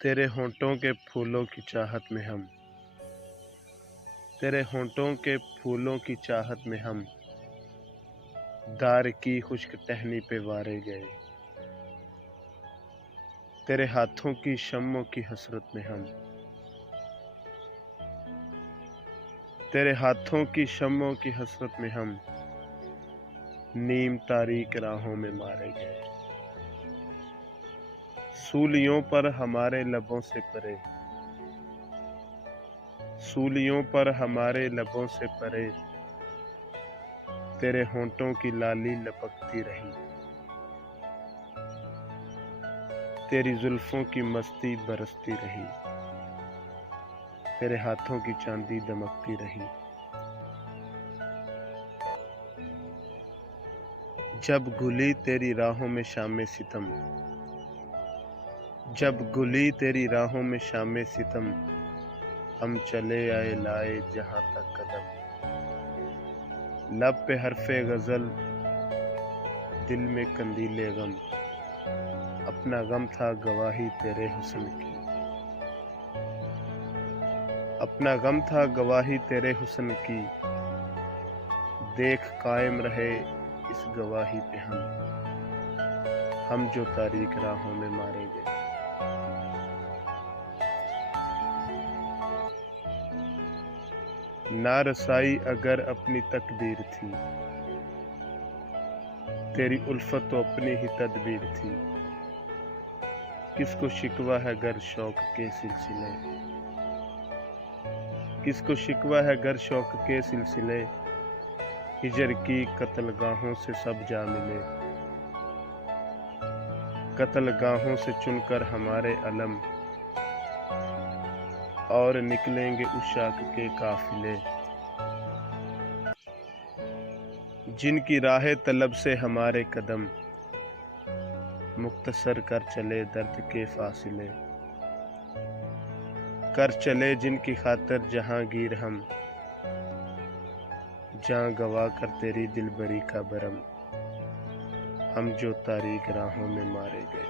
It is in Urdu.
تیرے ہونٹوں کے پھولوں کی چاہت میں ہم، تیرے ہونٹوں کے پھولوں کی چاہت میں ہم، دار کی خشک ٹہنی پہ وارے گئے، تیرے ہاتھوں کی شمعوں کی حسرت میں ہم، تیرے ہاتھوں کی شمعوں کی حسرت میں ہم، نیم تاریک راہوں میں مارے گئے، سولیوں پر ہمارے لبوں سے پرے، سولیوں پر ہمارے لبوں سے پرے، تیرے ہونٹوں کی لالی لپکتی رہی، تیری زلفوں کی مستی برستی رہی، تیرے ہاتھوں کی چاندی دمکتی رہی۔ جب گلی تیری راہوں میں شام ستم، جب گلی تیری راہوں میں شام ستم، ہم چلے آئے لائے جہاں تک قدم، لب پہ حرف غزل دل میں قندیل غم، اپنا غم تھا گواہی تیرے حسن کی، اپنا غم تھا گواہی تیرے حسن کی، دیکھ قائم رہے اس گواہی پہ ہم جو تاریک راہوں میں مارے گئے۔ نہ رسائی اگر اپنی تقدیر تھی، تیری الفت تو اپنی ہی تدبیر تھی، کس کو شکوہ ہے گر شوق کے سلسلے، کس کو شکوہ ہے گر شوق کے سلسلے، ہجر کی قتل گاہوں سے سب جا ملے، قتل گاہوں سے چن کر ہمارے علم، اور نکلیں گے عشاق کے قافلے، جن کی راہ طلب سے ہمارے قدم، مختصر کر چلے درد کے فاصلے، کر چلے جن کی خاطر جہانگیر ہم، جاں گوا کر تیری دلبری کا برم، ہم جو تاریک راہوں میں مارے گئے۔